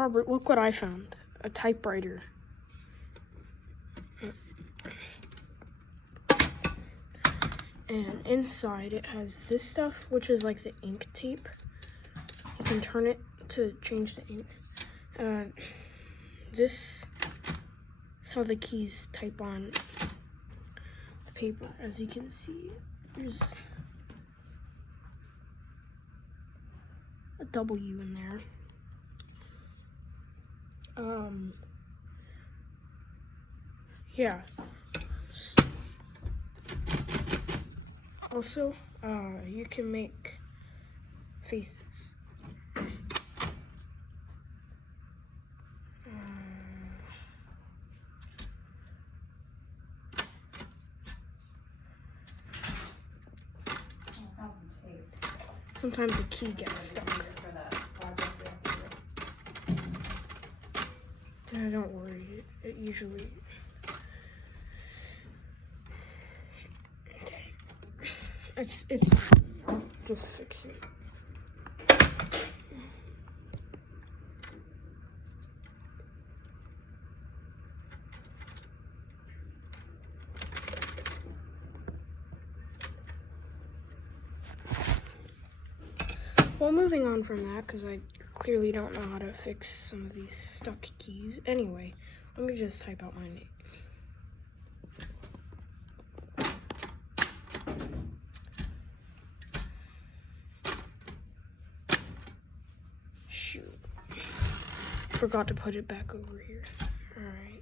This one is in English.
Robert, look what I found. A typewriter. And inside it has this stuff, which is like the ink tape. You can turn it to change the ink. This is how the keys type on the paper. As you can see, there's a W in there. Yeah. Also, you can make faces. Sometimes the key gets stuck. Don't worry, it usually... It's fine. I'll just fix it. Well, moving on from that, because I clearly don't know how to fix some of these stuck keys. Anyway, let me just type out my name. Shoot. Forgot to put it back over here. Alright.